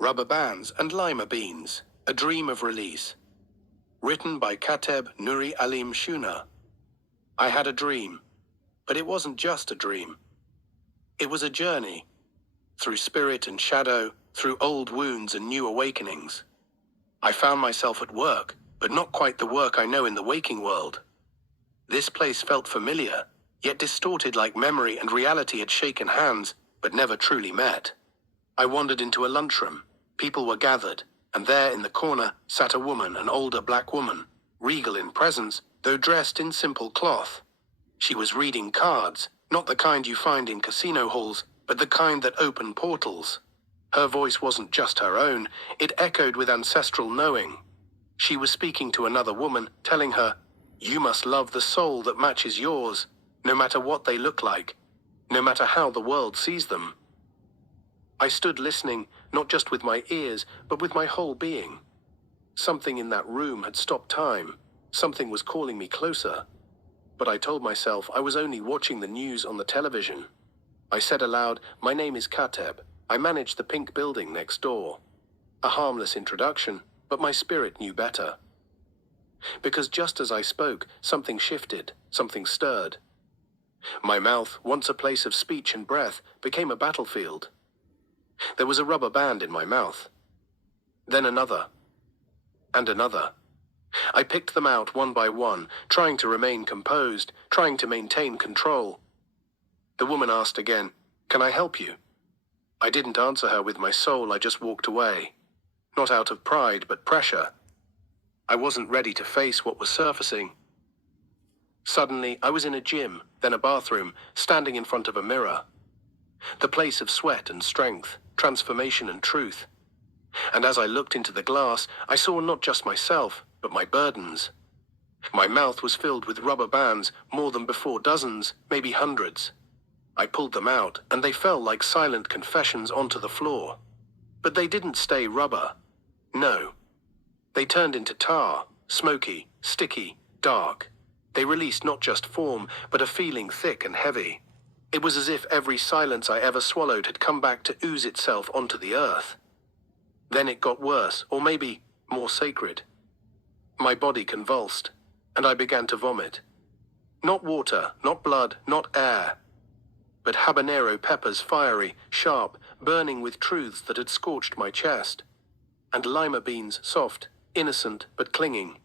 Rubber Bands and Lima Beans, A Dream of Release. Written by Kateb Nuri Alim Shuna. I had a dream, but it wasn't just a dream. It was a journey, through spirit and shadow, through old wounds and new awakenings. I found myself at work, but not quite the work I know in the waking world. This place felt familiar, yet distorted, like memory and reality had shaken hands, but never truly met. I wandered into a lunchroom. People were gathered, and there in the corner sat a woman, an older black woman, regal in presence, though dressed in simple cloth. She was reading cards, not the kind you find in casino halls, but the kind that open portals. Her voice wasn't just her own, it echoed with ancestral knowing. She was speaking to another woman, telling her, "You must love the soul that matches yours, no matter what they look like, no matter how the world sees them." I stood listening, not just with my ears, but with my whole being. Something in that room had stopped time. Something was calling me closer. But I told myself I was only watching the news on the television. I said aloud, "My name is Kateb. I manage the pink building next door." A harmless introduction, but my spirit knew better. Because just as I spoke, something shifted, something stirred. My mouth, once a place of speech and breath, became a battlefield. There was a rubber band in my mouth. Then another. And another. I picked them out one by one, trying to remain composed, trying to maintain control. The woman asked again, "Can I help you?" I didn't answer her with my soul, I just walked away. Not out of pride, but pressure. I wasn't ready to face what was surfacing. Suddenly, I was in a gym, then a bathroom, standing in front of a mirror. The place of sweat and strength, transformation and truth. And as I looked into the glass, I saw not just myself, but my burdens. My mouth was filled with rubber bands, more than before, dozens, maybe hundreds. I pulled them out, and they fell like silent confessions onto the floor. But they didn't stay rubber. No. They turned into tar, smoky, sticky, dark. They released not just form, but a feeling thick and heavy. It was as if every silence I ever swallowed had come back to ooze itself onto the earth. Then it got worse, or maybe more sacred. My body convulsed, and I began to vomit. Not water, not blood, not air, but habanero peppers, fiery, sharp, burning with truths that had scorched my chest. And lima beans, soft, innocent, but clinging.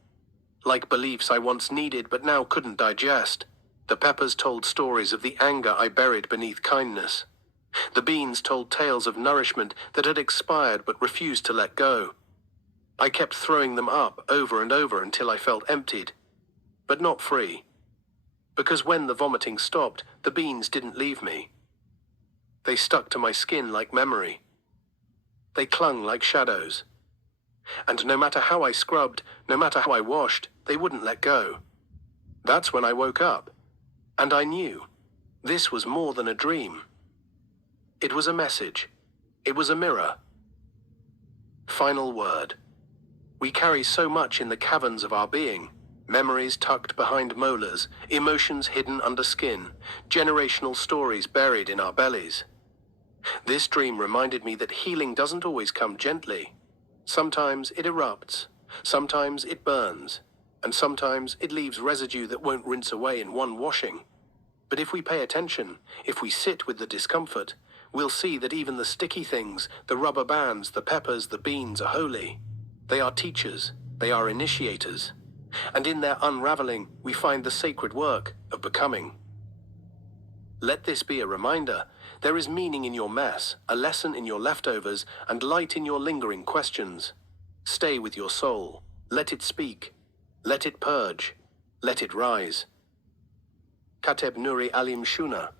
Like beliefs I once needed but now couldn't digest. The peppers told stories of the anger I buried beneath kindness. The beans told tales of nourishment that had expired but refused to let go. I kept throwing them up over and over until I felt emptied, but not free. Because when the vomiting stopped, the beans didn't leave me. They stuck to my skin like memory. They clung like shadows. And no matter how I scrubbed, no matter how I washed, they wouldn't let go. That's when I woke up. And I knew. This was more than a dream. It was a message. It was a mirror. Final word. We carry so much in the caverns of our being. Memories tucked behind molars, emotions hidden under skin, generational stories buried in our bellies. This dream reminded me that healing doesn't always come gently. Sometimes it erupts, sometimes it burns, and sometimes it leaves residue that won't rinse away in one washing. But if we pay attention, if we sit with the discomfort, we'll see that even the sticky things, the rubber bands, the peppers, the beans are holy. They are teachers, they are initiators. And in their unraveling, we find the sacred work of becoming. Let this be a reminder. There is meaning in your mess, a lesson in your leftovers, and light in your lingering questions. Stay with your soul. Let it speak. Let it purge. Let it rise. Kateb Nuri Alim Shuna.